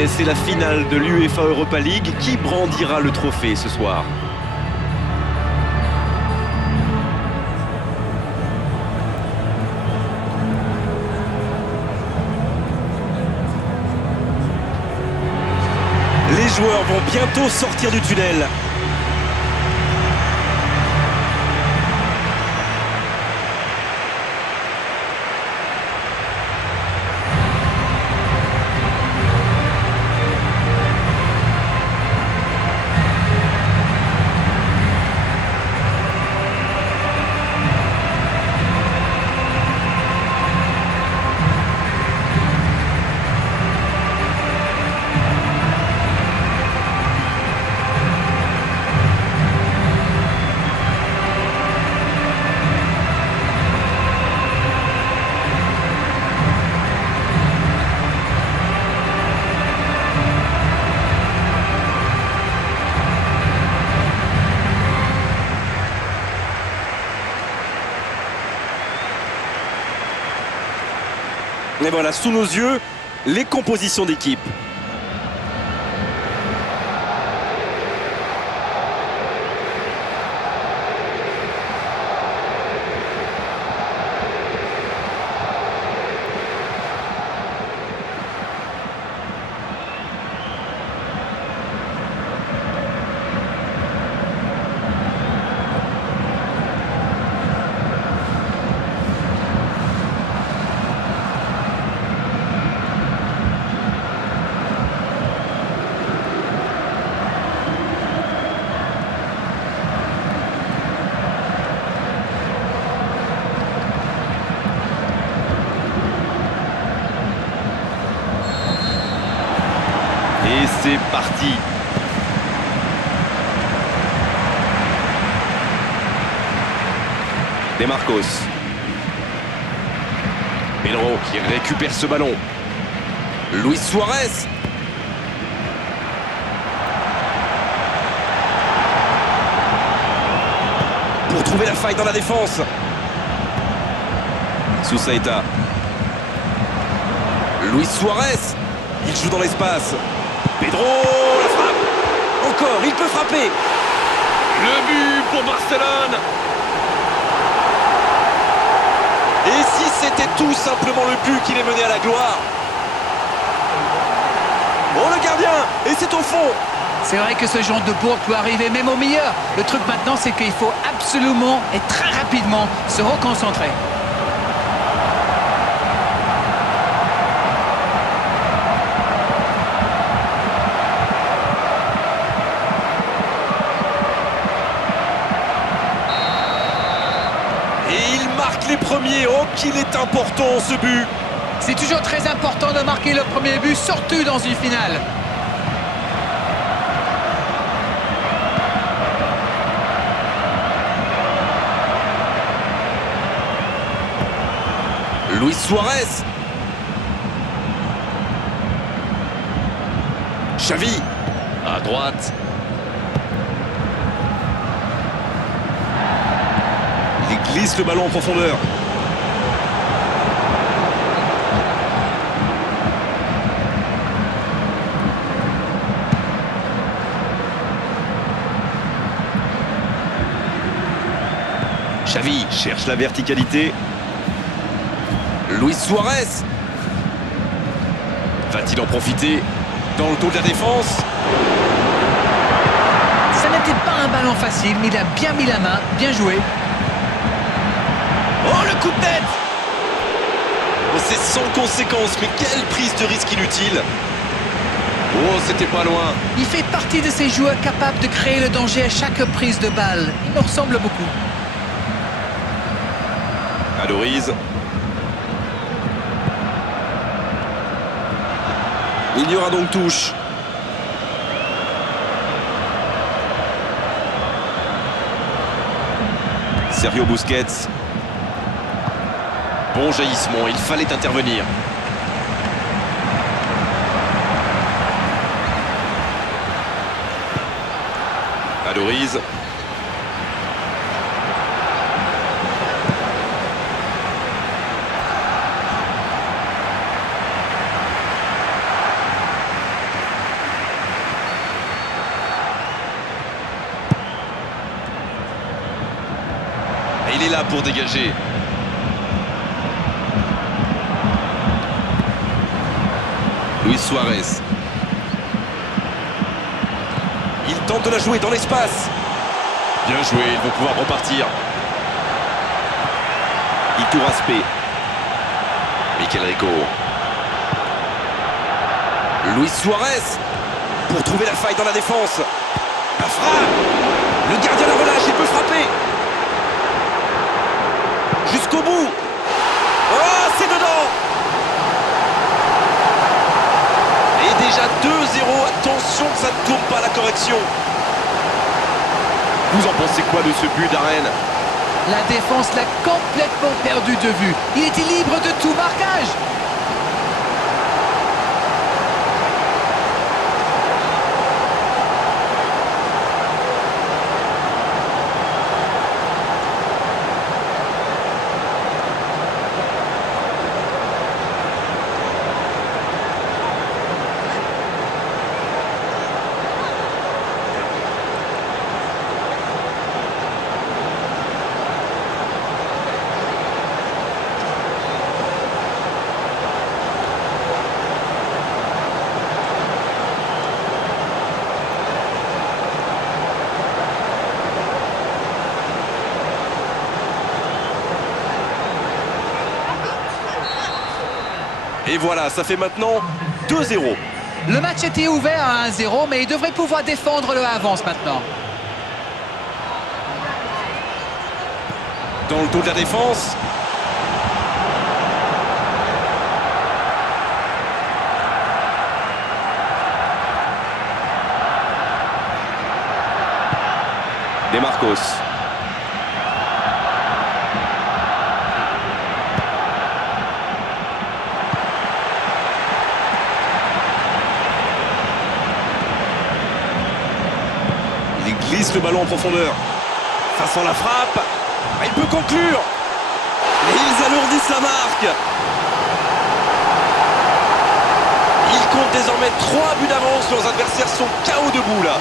Et c'est la finale de l'UEFA Europa League. Qui brandira le trophée ce soir? Les joueurs vont bientôt sortir du tunnel. Et voilà, sous nos yeux, les compositions d'équipe. Et c'est parti. De Marcos. Pedro qui récupère ce ballon. Luis Suarez. Pour trouver la faille dans la défense. Sousaïta. Luis Suarez. Il joue dans l'espace. Pedro, la frappe. Encore, il peut frapper. Le but pour Barcelone. Et si c'était tout simplement le but qui les menait à la gloire? Oh, le gardien. Et c'est au fond. C'est vrai que ce genre de bourre peut arriver même au meilleur. Le truc maintenant, c'est qu'il faut absolument et très rapidement se reconcentrer. Les premiers, oh qu'il est important ce but. C'est toujours très important de marquer le premier but, surtout dans une finale. Luis Suarez. Xavi à droite. Il glisse le ballon en profondeur. Xavi cherche la verticalité. Luis Suarez. Va-t-il en profiter dans le dos de la défense? Ça n'était pas un ballon facile, mais il a bien mis la main, bien joué. Oh, le coup de tête! Oh, c'est sans conséquence, mais quelle prise de risque inutile! Oh, c'était pas loin. Il fait partie de ces joueurs capables de créer le danger à chaque prise de balle. Il me ressemble beaucoup. Adoriz. Il y aura donc touche. Sergio Busquets. Bon jaillissement, il fallait intervenir. Adoriz. est là pour dégager. Luis Suarez. Il tente de la jouer dans l'espace. Bien joué, ils vont pouvoir repartir. Iturraspe. Mikel Rico. Luis Suarez pour trouver la faille dans la défense. La frappe. Le gardien la relâche, il peut frapper. Jusqu'au bout. Oh, c'est dedans. Et déjà 2-0. Attention que ça ne tourne pas à la correction. Vous en pensez quoi de ce but d'Arène? La défense l'a complètement perdu de vue. Il était libre de tout marquage. Et voilà, ça fait maintenant 2-0. Le match était ouvert à 1-0, mais il devrait pouvoir défendre le avance maintenant. Dans le dos de la défense. De Marcos. Il glisse le ballon en profondeur. Ça sent la frappe. Il peut conclure. Et ils alourdissent la marque. Ils comptent désormais 3 buts d'avance. Leurs adversaires sont KO debout là.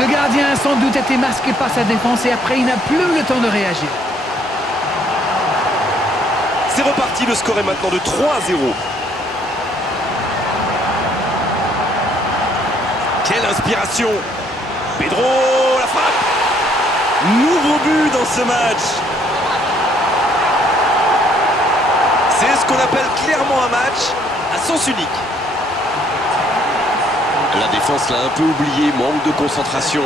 Le gardien a sans doute été masqué par sa défense et après il n'a plus le temps de réagir. C'est reparti, le score est maintenant de 3-0. Quelle inspiration! Pedro, la frappe! Nouveau but dans ce match. C'est ce qu'on appelle clairement un match à sens unique. La défense l'a un peu oublié, manque de concentration.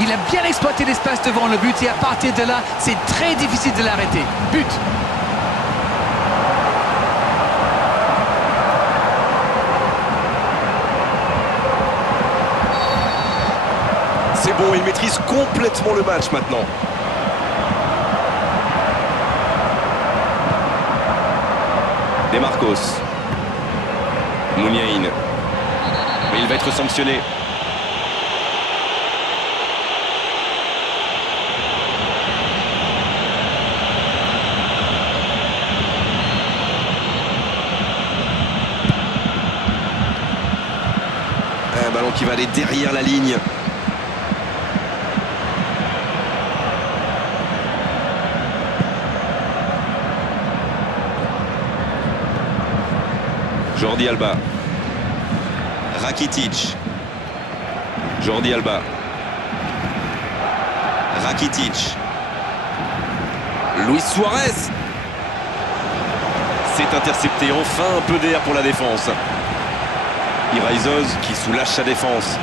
Il a bien exploité l'espace devant le but et à partir de là, c'est très difficile de l'arrêter. But! C'est bon, il maîtrise complètement le match maintenant. De Marcos. Muniain. Mais il va être sanctionné. Un ballon qui va aller derrière la ligne. Jordi Alba. Rakitic. Jordi Alba. Rakitic. Luis Suarez. C'est intercepté. Enfin un peu d'air pour la défense. Iraizoz qui soulage sa défense.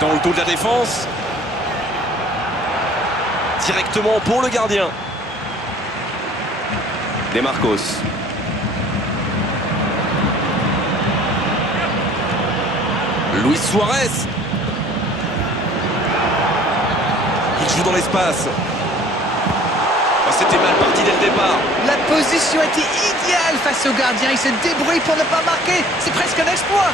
Dans le dos de la défense. Directement pour le gardien. De Marcos. Luis Suarez. Il joue dans l'espace. Oh, c'était mal parti dès le départ. La position était idéale face au gardien. Il se débrouille pour ne pas marquer. C'est presque un exploit.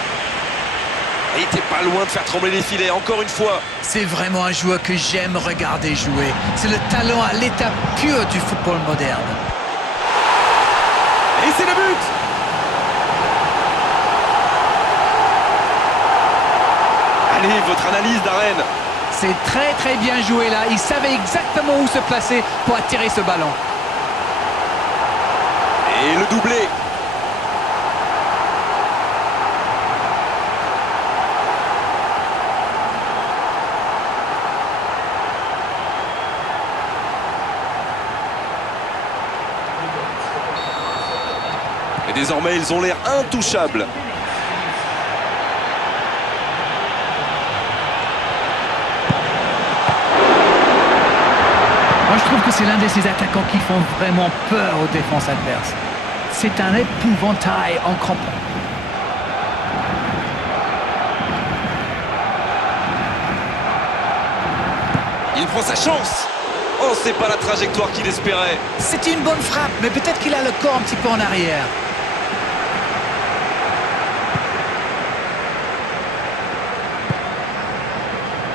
Il était pas loin de faire trembler les filets, encore une fois. C'est vraiment un joueur que j'aime regarder jouer. C'est le talent à l'état pur du football moderne. Et c'est le but. Allez, votre analyse d'Arène. C'est très très bien joué là. Il savait exactement où se placer pour attirer ce ballon. Et le doublé. Et désormais, ils ont l'air intouchables. Moi, je trouve que c'est l'un de ces attaquants qui font vraiment peur aux défenses adverses. C'est un épouvantail en crampon. Il prend sa chance. Oh, c'est pas la trajectoire qu'il espérait. C'est une bonne frappe, mais peut-être qu'il a le corps un petit peu en arrière.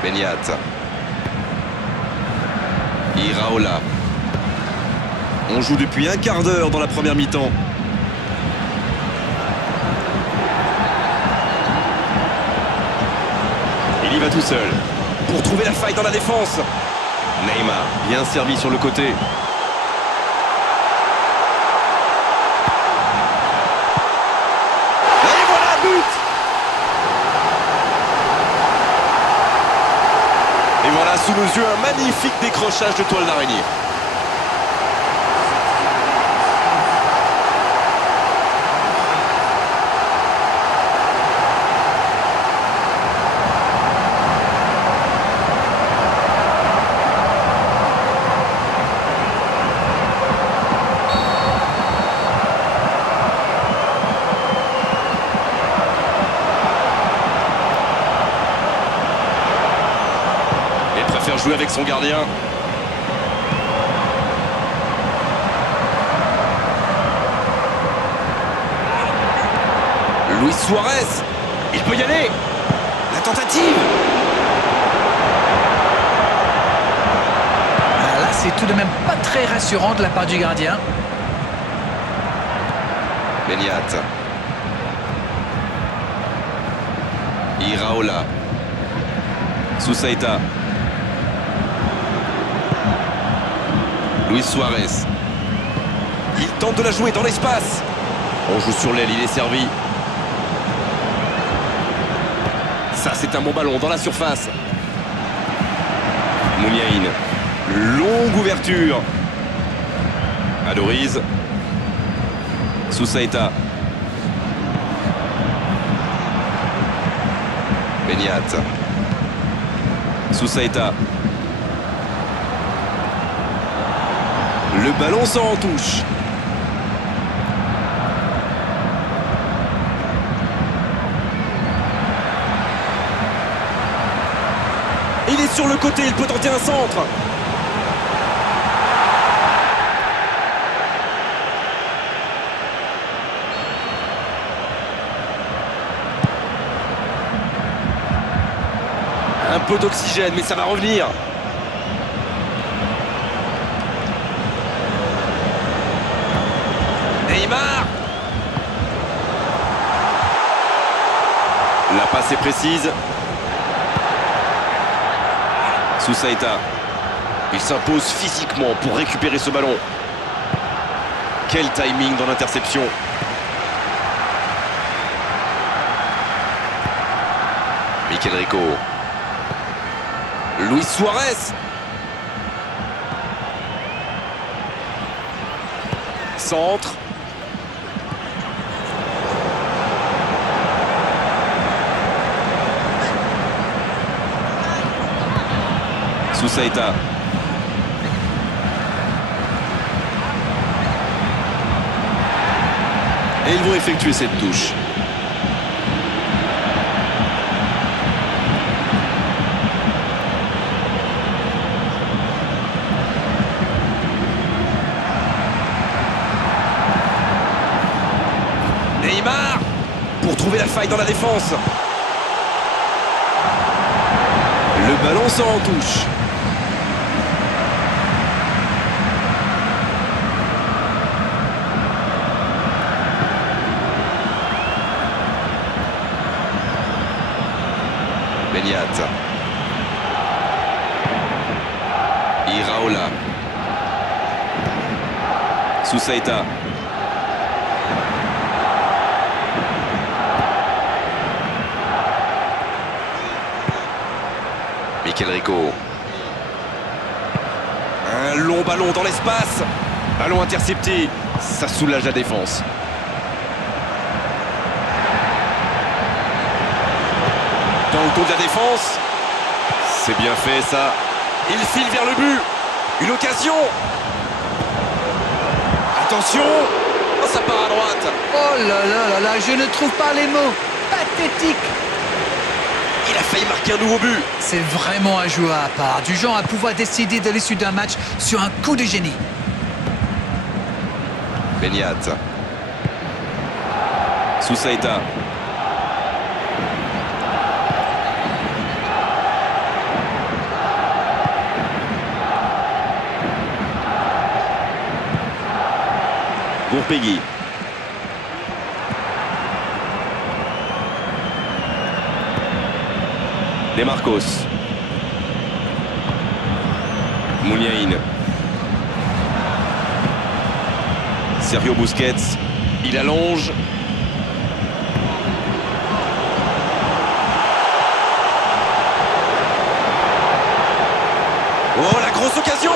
Benyat. Iraola. On joue depuis un quart d'heure dans la première mi-temps. Il y va tout seul pour trouver la faille dans la défense. Neymar, bien servi sur le côté. Et voilà, but! Et voilà sous nos yeux un magnifique décrochage de toile d'araignée. Faire jouer avec son gardien. Luis Suarez, il peut y aller. La tentative. Là, c'est tout de même pas très rassurant de la part du gardien. Benyat. Iraola. Sousaïta. Luis Suarez. Il tente de la jouer dans l'espace. On joue sur l'aile, il est servi. Ça, c'est un bon ballon dans la surface. Mouniaïn. Longue ouverture. Adoriz. Sousaïta. Benyat. Sousaïta. Le ballon sort en touche. Il est sur le côté, il peut tenter un centre. Un peu d'oxygène, mais ça va revenir. Neymar. La passe est précise. Sousaïta. Il s'impose physiquement pour récupérer ce ballon. Quel timing dans l'interception. Mikel Rico. Luis Suarez. Centre. Sousaïta. Et ils vont effectuer cette touche. Neymar pour trouver la faille dans la défense. Le ballon sort en touche. Benyat. Iraola. Sousaïta. Mikel Rico. Un long ballon dans l'espace. Ballon intercepté. Ça soulage la défense. Dans le dos de la défense. C'est bien fait ça. Il file vers le but. Une occasion. Attention. Oh, ça part à droite. Oh là là là là, je ne trouve pas les mots. Pathétique. Il a failli marquer un nouveau but. C'est vraiment un joueur à part, du genre à pouvoir décider de l'issue d'un match sur un coup de génie. Benyat. Sousaïta. Gourpegui. De Marcos. Mouniaïn. Sergio Busquets. Il allonge. Oh, la grosse occasion!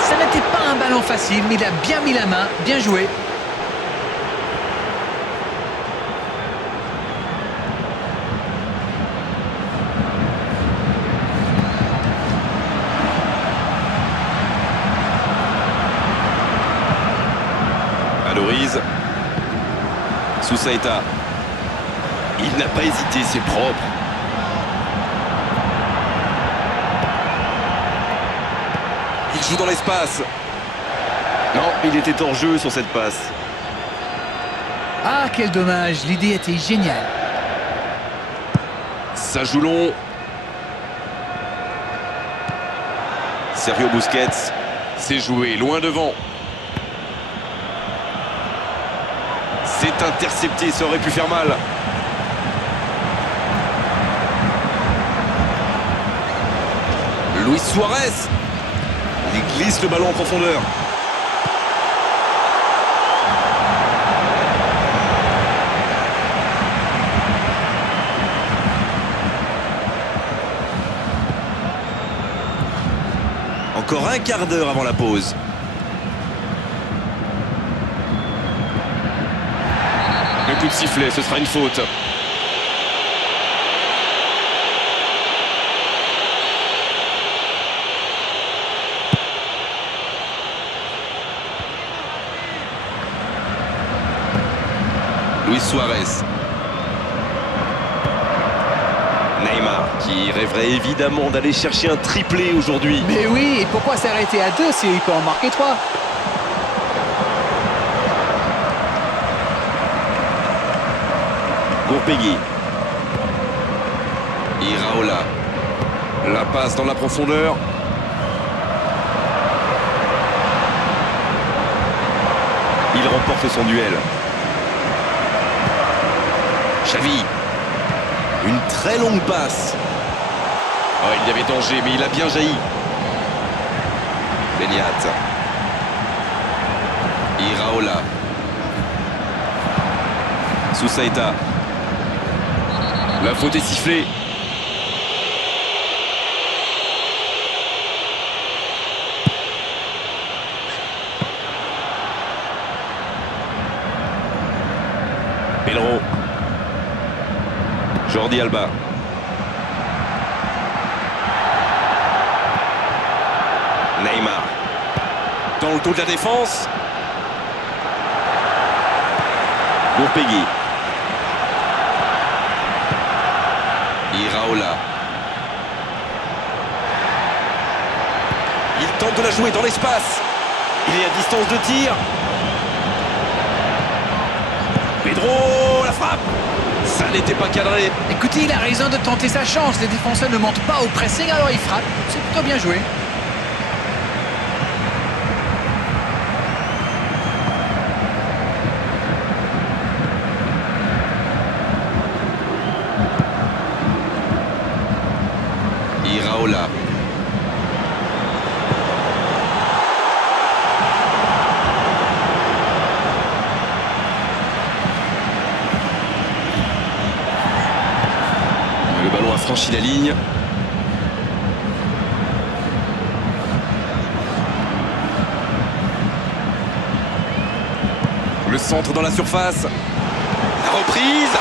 Ça n'était pas un ballon facile, mais il a bien mis la main, bien joué. Adoriz. Sousaïta. Il n'a pas hésité, c'est propre. Il joue dans l'espace. Non, il était hors jeu sur cette passe. Ah, quel dommage, l'idée était géniale. Ça joue long. Sergio Busquets. C'est joué loin devant. C'est intercepté, ça aurait pu faire mal. Luis Suarez. Il glisse le ballon en profondeur. Encore un quart d'heure avant la pause. Un coup de sifflet, ce sera une faute. Luis Suarez. Neymar qui rêverait évidemment d'aller chercher un triplé aujourd'hui. Mais oui, et pourquoi s'arrêter à 2 s'il peut en marquer 3? Gourpegui. Iraola. La passe dans la profondeur. Il remporte son duel. Xavi. Une très longue passe. Oh, il y avait danger, mais il a bien jailli. Benyat. Iraola. Sousaïta. La faute est sifflée. Pedro. Jordi Alba. Neymar. Dans le dos de la défense. Gourpegui. Iraola. Il tente de la jouer dans l'espace. Il est à distance de tir. Pedro, la frappe. Ça n'était pas cadré. Écoutez, il a raison de tenter sa chance. Les défenseurs ne montent pas au pressing, alors il frappe. C'est plutôt bien joué. Iraola. franchi la ligne. Le centre dans la surface. La reprise.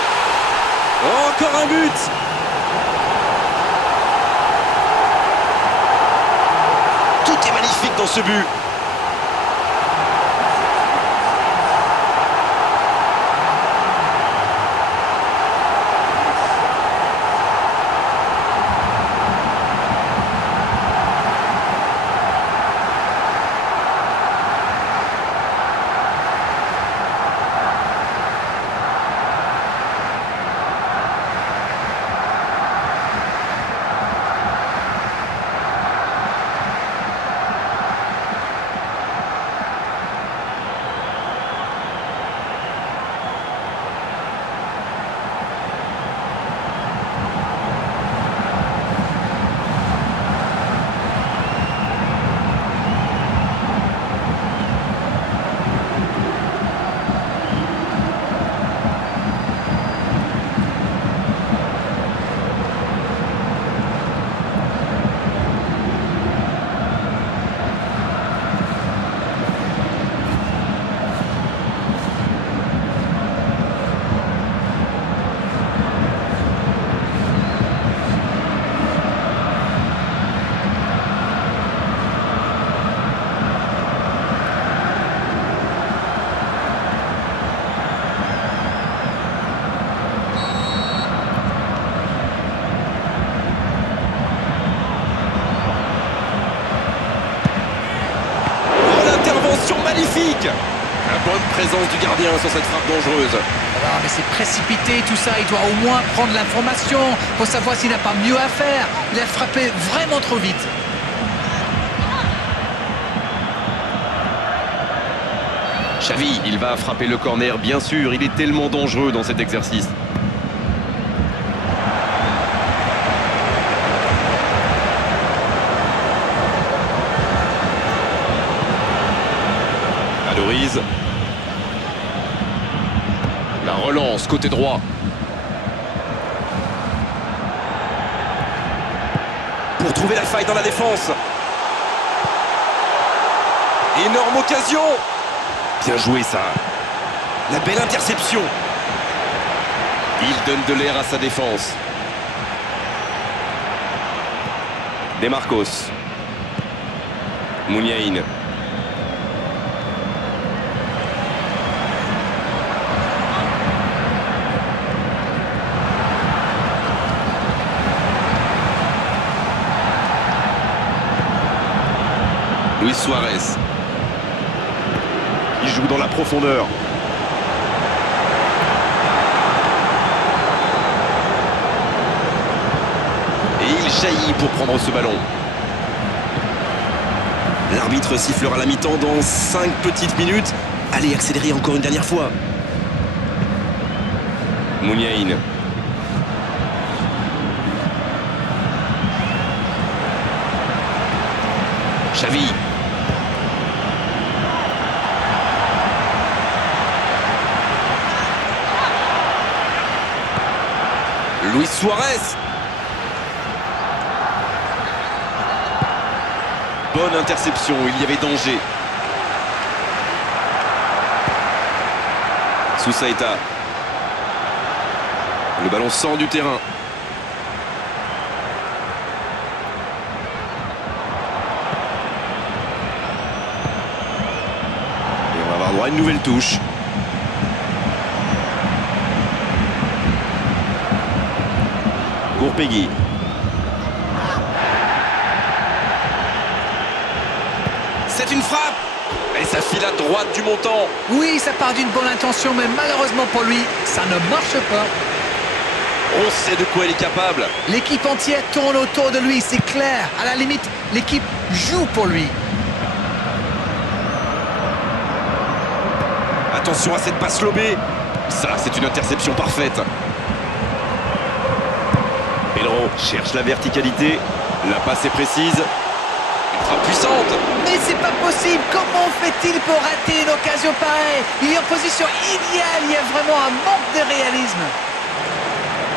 Encore un but. Tout est magnifique dans ce but. Magnifique. La bonne présence du gardien sur cette frappe dangereuse. Ah, mais c'est précipité tout ça, il doit au moins prendre l'information pour savoir s'il n'a pas mieux à faire. Il a frappé vraiment trop vite. Xavi, il va frapper le corner, bien sûr, il est tellement dangereux dans cet exercice. Adorise. La relance côté droit. Pour trouver la faille dans la défense. Énorme occasion. Bien joué ça. La belle interception. Il donne de l'air à sa défense. De Marcos. Muniain. Luis Suarez. Il joue dans la profondeur. Et il jaillit pour prendre ce ballon. L'arbitre sifflera la mi-temps dans 5 petites minutes. Allez, accélérer encore une dernière fois. Muniain. Xavi. Luis Suarez. Bonne interception, il y avait danger. Sousaïta. Le ballon sort du terrain. Et on va avoir droit à une nouvelle touche. Gourpegui. C'est une frappe. Et ça file à droite du montant. Oui, ça part d'une bonne intention, mais malheureusement pour lui, ça ne marche pas. On sait de quoi il est capable. L'équipe entière tourne autour de lui, c'est clair. À la limite, l'équipe joue pour lui. Attention à cette passe lobée. Ça, c'est une interception parfaite. Pedro cherche la verticalité. La passe est précise. Une frappe puissante. Mais c'est pas possible. Comment fait-il pour rater une occasion pareille? Il est en position idéale. Il y a vraiment un manque de réalisme.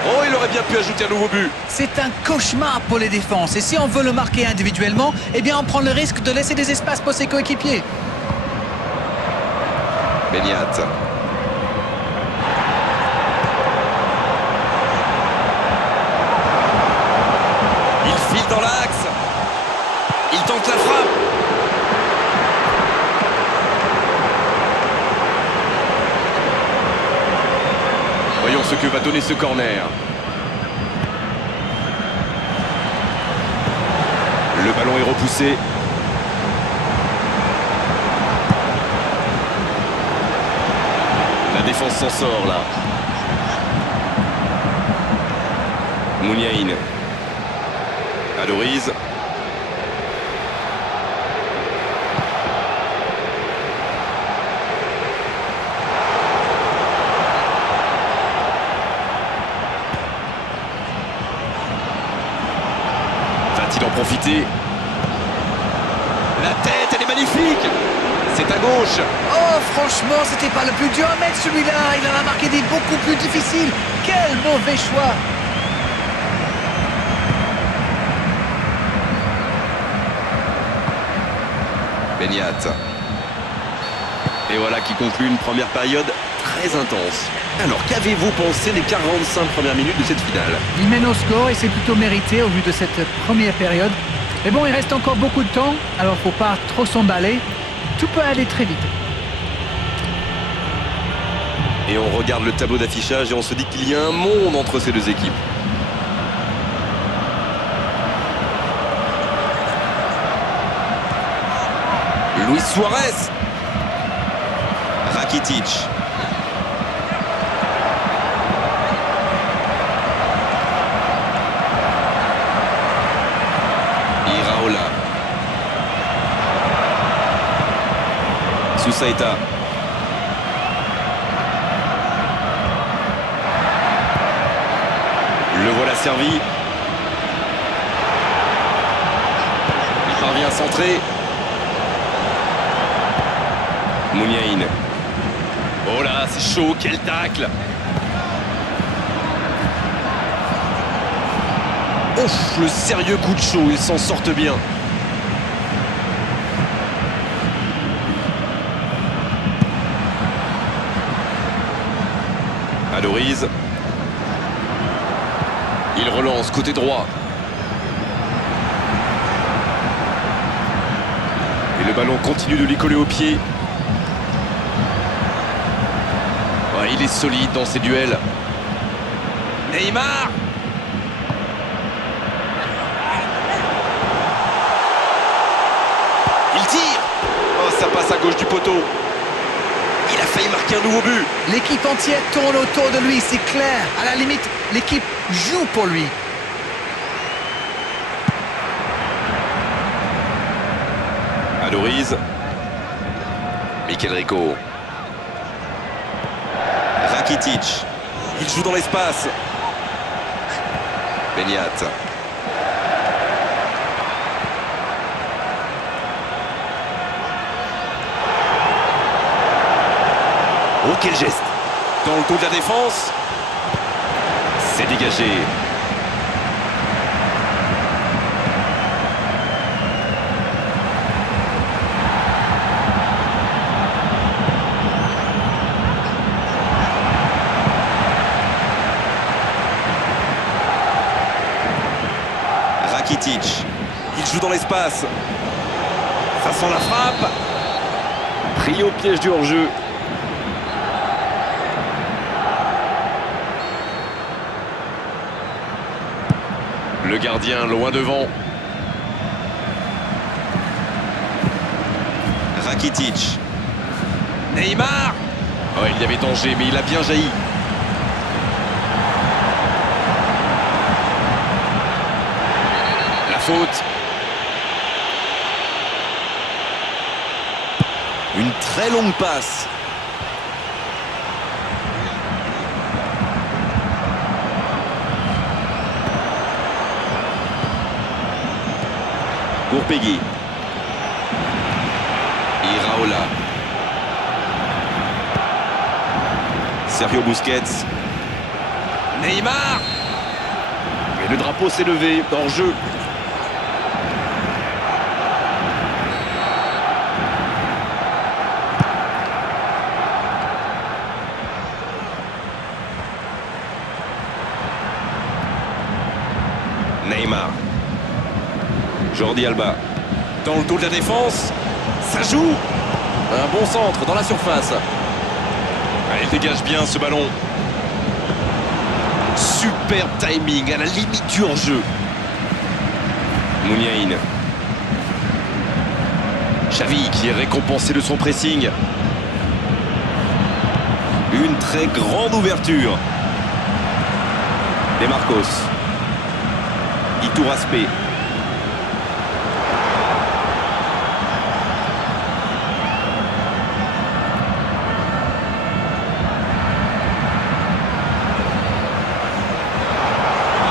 Oh, il aurait bien pu ajouter un nouveau but. C'est un cauchemar pour les défenses. Et si on veut le marquer individuellement, eh bien on prend le risque de laisser des espaces pour ses coéquipiers. Beniat. Il file dans l'axe. Il tente la frappe. Voyons ce que va donner ce corner. Le ballon est repoussé. La défense s'en sort là. Mouniaïn. Adoriz. Va-t-il en profiter? La tête, elle est magnifique. C'est à gauche. Oh, franchement, c'était pas le plus dur à mettre celui-là. Il en a marqué des beaucoup plus difficiles. Quel mauvais choix. Beniat. Et voilà qui conclut une première période très intense. Alors, qu'avez-vous pensé des 45 premières minutes de cette finale? Il mène au score et c'est plutôt mérité au vu de cette première période. Mais bon, il reste encore beaucoup de temps, alors faut pas trop s'emballer. Tout peut aller très vite. Et on regarde le tableau d'affichage et on se dit qu'il y a un monde entre ces deux équipes. Luis Suarez. Rakitic. Iraola. Sousaïta. Le voilà servi. Il parvient à centrer. Mouniaïn. Oh là, c'est chaud, quel tacle! Ouf, le sérieux coup de chaud, ils s'en sortent bien. Adoriz. Il relance côté droit. Et le ballon continue de lui coller au pied. Ouais, il est solide dans ses duels. Neymar. Il tire. Oh, ça passe à gauche du poteau. Il a failli marquer un nouveau but. L'équipe entière tourne autour de lui, c'est clair. À la limite, l'équipe joue pour lui. Adoriz. Mikel Rico. Rakitic. Il joue dans l'espace. Beniat. Oh, quel geste! Dans le dos de la défense. C'est dégagé. Rakitic. Il joue dans l'espace. Ça sent la frappe. Pris au piège du hors-jeu. Le gardien loin devant. Rakitic. Neymar. Oh, il y avait danger, mais il a bien jailli. La faute. Une très longue passe. Gourpegui. Iraola. Sergio Busquets. Neymar. Et le drapeau s'est levé, hors jeu. Neymar. Jordi Alba. Dans le dos de la défense. Ça joue. Un bon centre dans la surface. Il dégage bien ce ballon. Superbe timing à la limite du hors-jeu. Mouniaïn. Xavi qui est récompensé de son pressing. Une très grande ouverture. De Marcos. Iturraspe.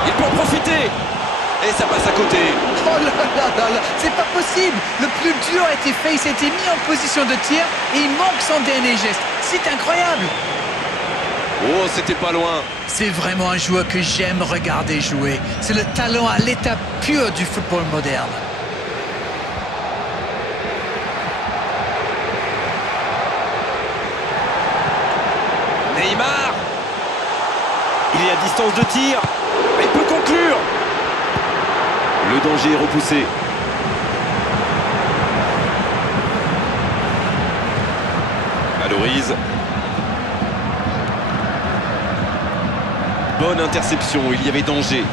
Il peut en profiter. Et ça passe à côté. Oh là là là là, c'est pas possible. Le plus dur a été fait, il s'était mis en position de tir et il manque son dernier geste. C'est incroyable. Oh, c'était pas loin. C'est vraiment un joueur que j'aime regarder jouer. C'est le talent à l'état pur du football moderne. Neymar. Il est à distance de tir. Il peut conclure. Le danger est repoussé. Valorise. Bonne interception, il y avait danger.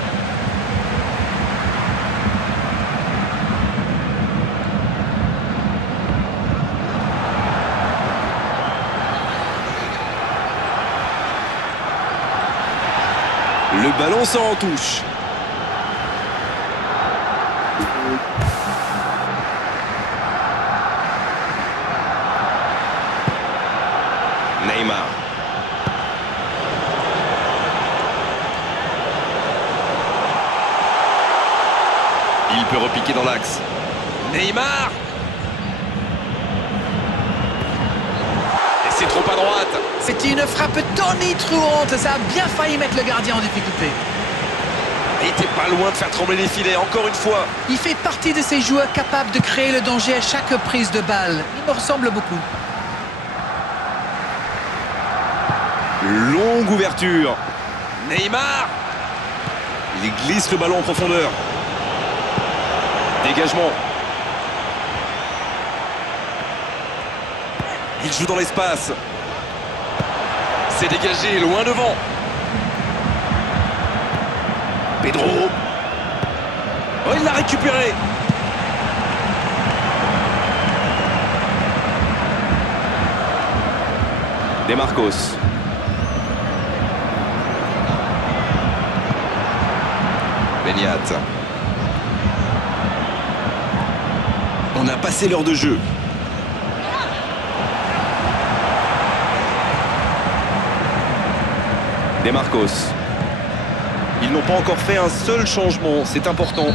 Le ballon sort en touche. Neymar. Il peut repiquer dans l'axe. Neymar. Et c'est trop à droite. C'était une frappe tonitruante. Ça a bien failli mettre le gardien en difficulté. Il était pas loin de faire trembler les filets, encore une fois. Il fait partie de ces joueurs capables de créer le danger à chaque prise de balle. Il me ressemble beaucoup. Longue ouverture. Neymar. Il glisse le ballon en profondeur. Dégagement. Il joue dans l'espace. C'est dégagé, loin devant. Pedro. Oh, il l'a récupéré. De Marcos. Beniat. On a passé l'heure de jeu. De Marcos. Ils n'ont pas encore fait un seul changement, c'est important.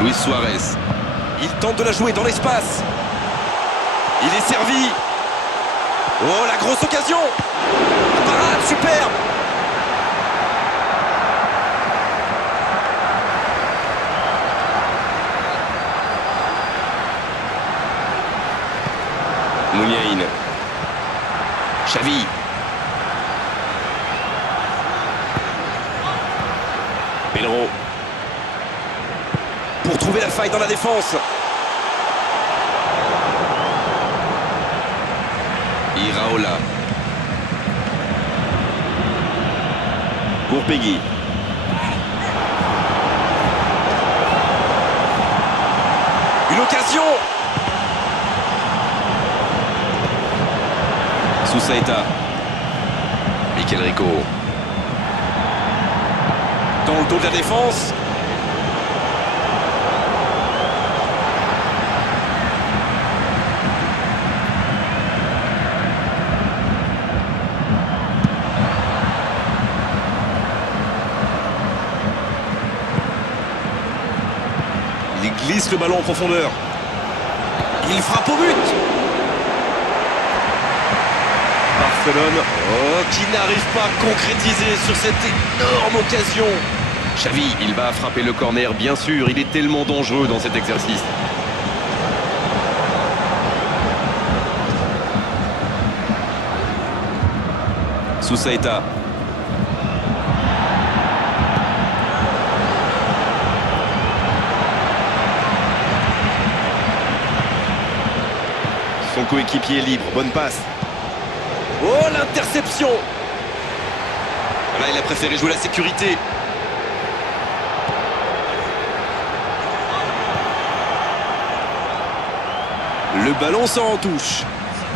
Luis Suarez. Il tente de la jouer dans l'espace. Il est servi. Oh, la grosse occasion. La parade, superbe. Mouniaïn. Xavi. Pedro. Pour trouver la faille dans la défense. Iraola. Gourpegui. Une occasion. Sousaïta. Mikel Rico. Dans le dos de la défense. glisse le ballon en profondeur. Il frappe au but. Barcelone, qui n'arrive pas à concrétiser sur cette énorme occasion. Xavi, il va frapper le corner, bien sûr. Il est tellement dangereux dans cet exercice. Sousaïta. Son coéquipier est libre, bonne passe. Oh, l'interception! Là, il a préféré jouer la sécurité. Le ballon sort en touche.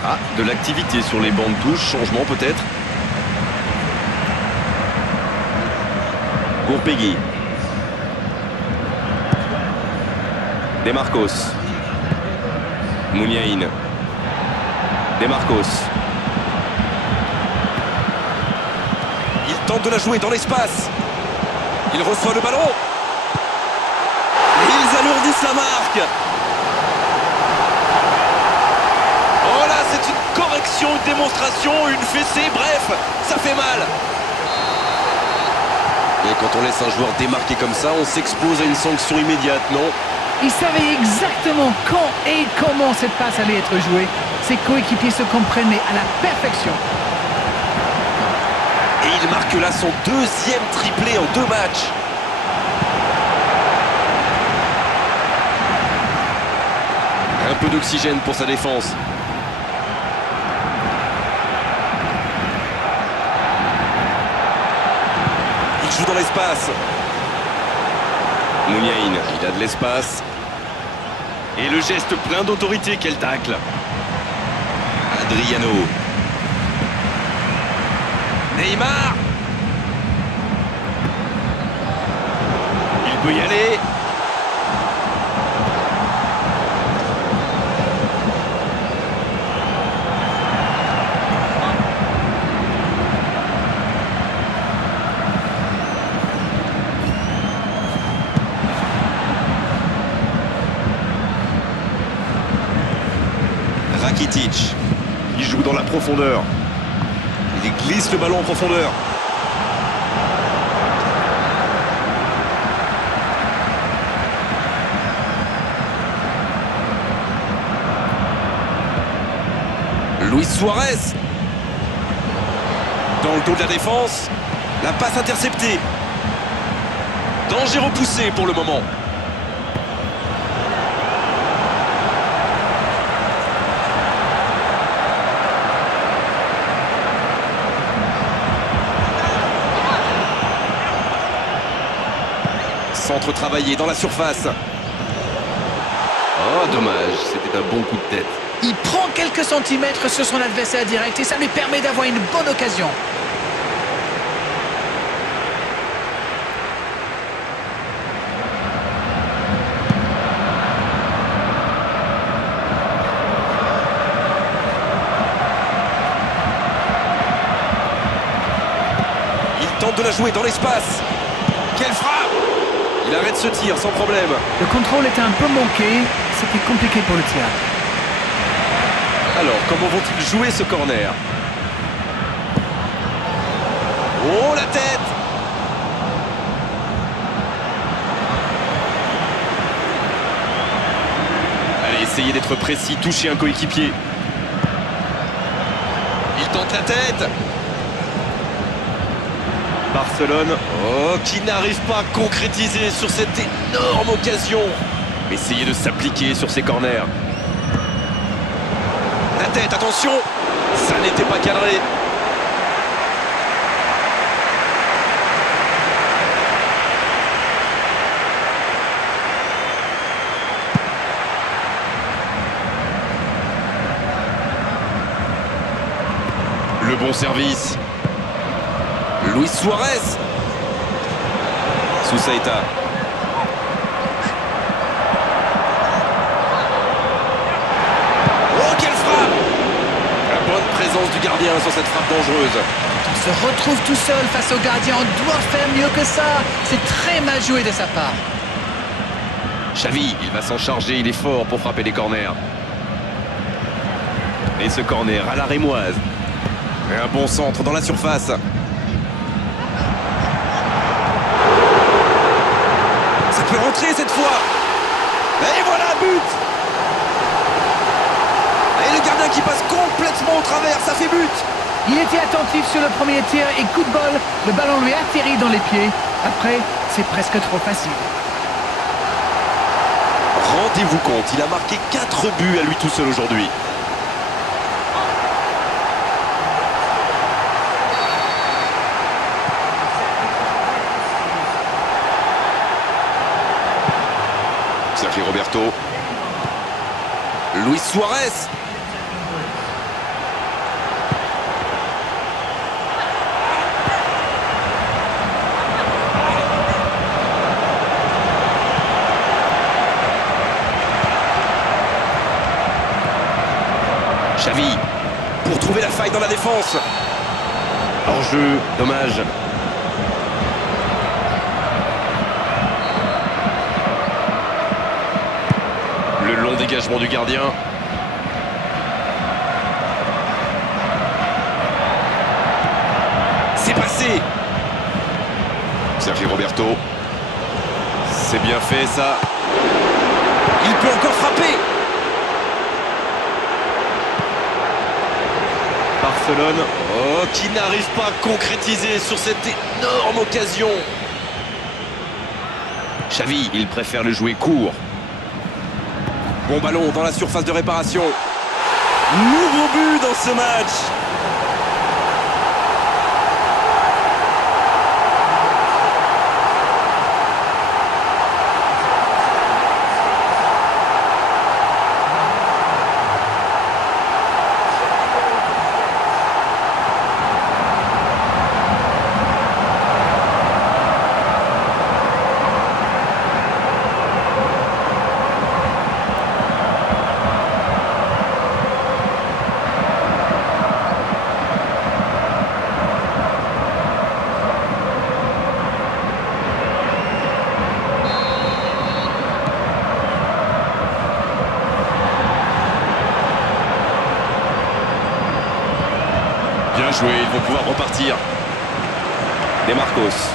Ah, de l'activité sur les bancs de touche, changement peut-être. Gourpegui. Demarcos. Mouniaïn. Demarcos. Il tente de la jouer dans l'espace. Il reçoit le ballon. Et ils alourdissent la marque. Oh là, c'est une correction, une démonstration, une fessée, bref, ça fait mal. Et quand on laisse un joueur démarquer comme ça, on s'expose à une sanction immédiate, non? Il savait exactement quand et comment cette passe allait être jouée. Ses coéquipiers se comprenaient à la perfection. Et il marque là son deuxième triplé en 2 matchs. Un peu d'oxygène pour sa défense. Il joue dans l'espace. Mouniaïn, il a de l'espace. Et le geste plein d'autorité, quel tacle. Adriano. Neymar. Il peut y aller. Rakitic, il joue dans la profondeur. Il glisse le ballon en profondeur. Luis Suarez. Dans le dos de la défense. La passe interceptée. Danger repoussé pour le moment. Centre travaillé dans la surface. Oh, dommage, c'était un bon coup de tête. Il prend quelques centimètres sur son adversaire direct et ça lui permet d'avoir une bonne occasion. Il tente de la jouer dans l'espace. Quelle frappe! Il arrête ce tir sans problème. Le contrôle était un peu manqué, c'était compliqué pour le tir. Alors, comment vont-ils jouer ce corner? Oh, la tête! Allez, essayez d'être précis, toucher un coéquipier. Il tente la tête. Barcelone, qui n'arrive pas à concrétiser sur cette énorme occasion. Essayez de s'appliquer sur ces corners. La tête, attention! Ça n'était pas cadré. Le bon service. Luis Suarez. Sousaïta. Oh, quelle frappe! La bonne présence du gardien sur cette frappe dangereuse. On se retrouve tout seul face au gardien, on doit faire mieux que ça. C'est très mal joué de sa part. Xavi, il va s'en charger, il est fort pour frapper les corners. Et ce corner à la rémoise. Et un bon centre dans la surface. Ça peut rentrer cette fois. Et voilà, but. Et le gardien qui passe complètement au travers, ça fait but. Il était attentif sur le premier tir et coup de bol, le ballon lui atterrit dans les pieds. Après, c'est presque trop facile. Rendez-vous compte, il a marqué 4 buts à lui tout seul aujourd'hui. Sergi Roberto. Luis Suarez. Xavi pour trouver la faille dans la défense. Hors-jeu, dommage. Le long dégagement du gardien. C'est passé. Sergi Roberto. C'est bien fait ça. Il peut encore frapper. Barcelone, qui n'arrive pas à concrétiser sur cette énorme occasion. Xavi, il préfère le jouer court. Bon ballon dans la surface de réparation. Nouveau but dans ce match. Bien joué, ils vont pouvoir repartir. De Marcos.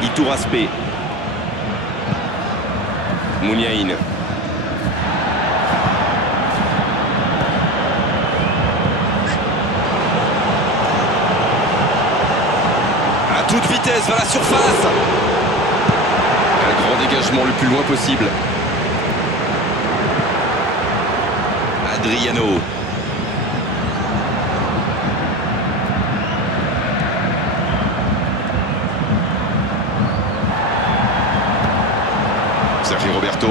Iturraspe. Muniain. À toute vitesse vers la surface. Un grand dégagement le plus loin possible. Adriano. Sergi Roberto.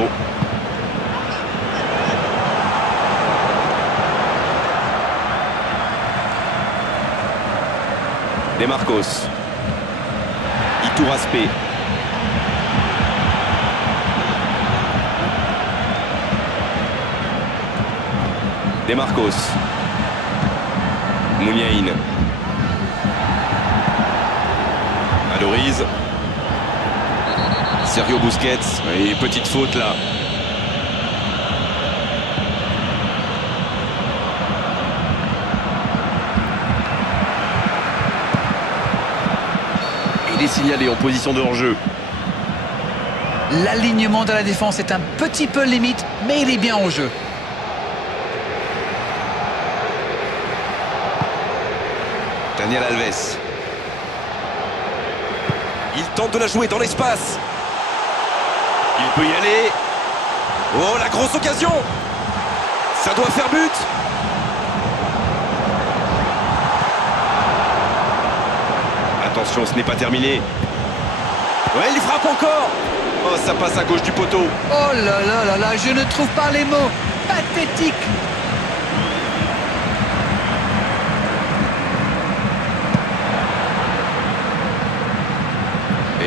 De Marcos. Iturraspe. De Marcos. Muniain. Adoriz. Sergio Busquets. Et petite faute là. Il est signalé en position de hors-jeu. L'alignement de la défense est un petit peu limite, mais il est bien en jeu. Daniel Alves. Il tente de la jouer dans l'espace. Il peut y aller. Oh, la grosse occasion. Ça doit faire but. Attention, ce n'est pas terminé. Ouais, il frappe encore. Oh, ça passe à gauche du poteau. Oh là là là là, je ne trouve pas les mots. Pathétique.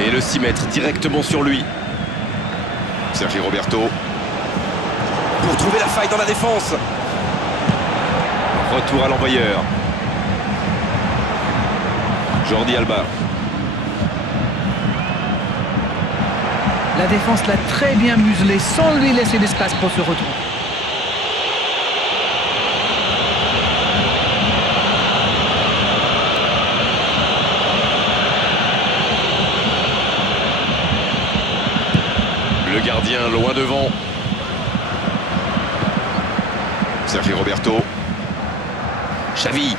Et le 6 mètres directement sur lui. Sergi Roberto. Pour trouver la faille dans la défense. Retour à l'envoyeur. Jordi Alba. La défense l'a très bien muselé sans lui laisser d'espace pour se retrouver. Le gardien loin devant. Sergi Roberto. Xavi.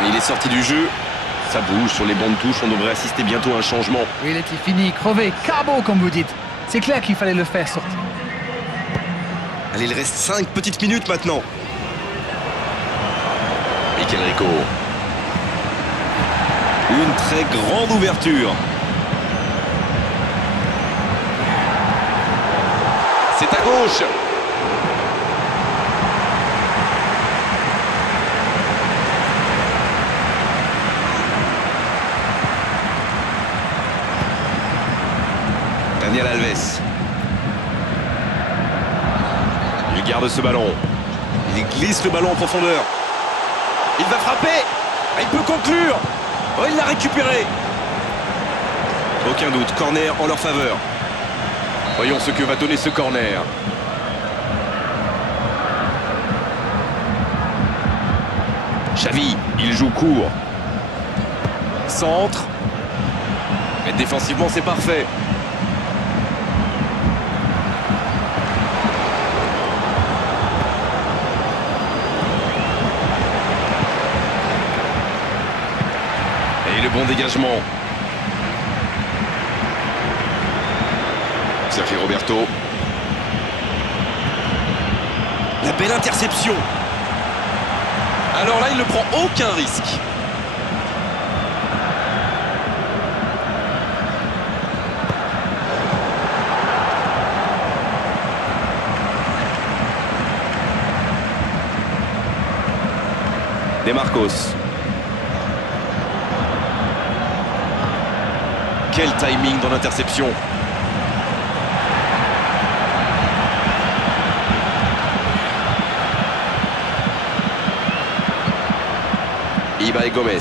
Il est sorti du jeu. Ça bouge sur les bancs de touche. On devrait assister bientôt à un changement. Oui, il était fini, crevé, carbo comme vous dites. C'est clair qu'il fallait le faire sortir. Allez, il reste 5 petites minutes maintenant. Mikel Rico. Une très grande ouverture. C'est à gauche. Daniel Alves. Il garde ce ballon. Il glisse le ballon en profondeur. Il va frapper. Il peut conclure. Oh, il l'a récupéré. Aucun doute, corner en leur faveur. Voyons ce que va donner ce corner. Xavi, il joue court. Centre. Mais défensivement, c'est parfait. Et le bon dégagement. Sergi Roberto. La belle interception. Alors là, il ne prend aucun risque. De Marcos. Quel timing dans l'interception. Ibai Gomez.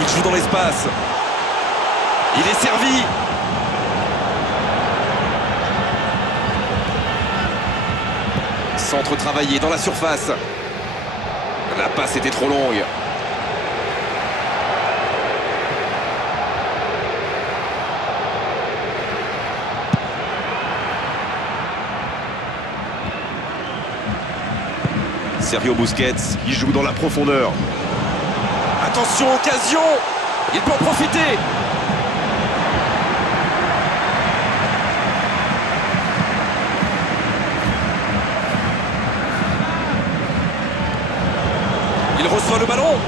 Il joue dans l'espace. Il est servi. Centre travaillé dans la surface. La passe était trop longue. Sergio Busquets qui joue dans la profondeur. Attention, occasion. Il peut en profiter. Il reçoit le ballon.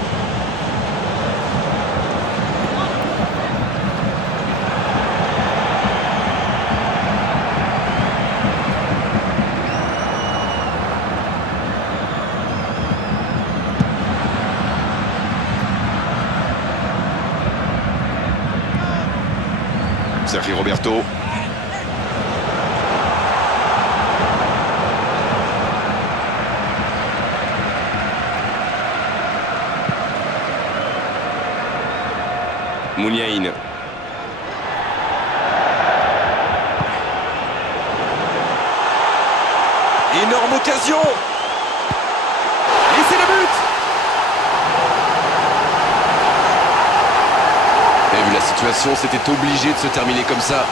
Sergi Roberto. Mouniaïn. Énorme occasion. Et c'est le but. Et vu la situation, c'était obligé de se terminer comme ça.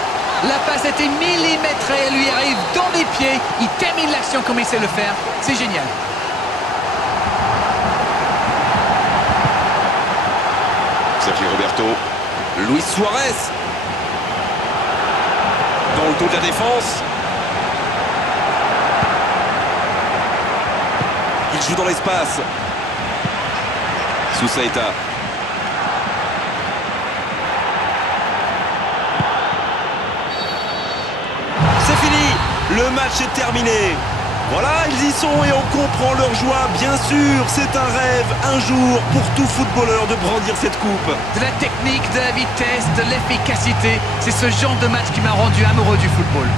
La passe était millimétrée, elle lui arrive dans les pieds. Il termine l'action comme il sait le faire. C'est génial. Sergi Roberto. Luis Suarez. Dans le dos de la défense. Il joue dans l'espace. Sousaïta. C'est fini. Le match est terminé. Voilà, ils y sont et on comprend leur joie. Bien sûr, c'est un rêve, un jour, pour tout footballeur de brandir cette coupe. De la technique, de la vitesse, de l'efficacité. C'est ce genre de match qui m'a rendu amoureux du football.